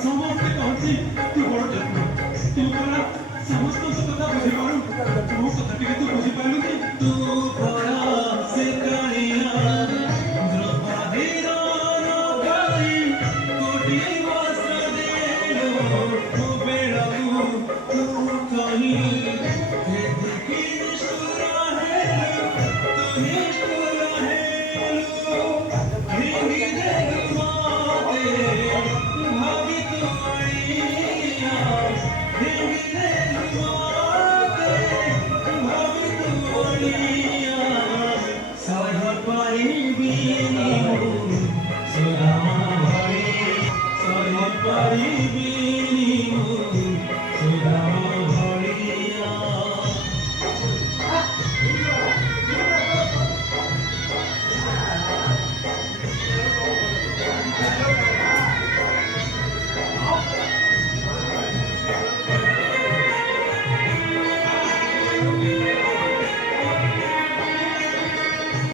ସମସ୍ତେ କହନ୍ତି ତୁ ବଡ଼ ଯତ୍ନ ତୁ ପରା ସମସ୍ତଙ୍କ କଥା ବୁଝିପାରୁ ମୋ କଥା ଟିକେ ତୁ ବୁଝିପାରିଲୁ କି ତୁ ପରା ସେ କାଳିଆ ଦ୍ରୌପଦୀର ଗାଈ ଗୋଟିଏ ବସ୍ତ୍ର ଦେଲୁ ମୋ ବେଳକୁ ତୁ କହି ଏତିକି ନିଷ୍ଠୁର ହେଲୁ ତୁ ନିଷ୍ଠୁର ହେଲୁ ଭାଙ୍ଗି ଦେଲୁ Sorry,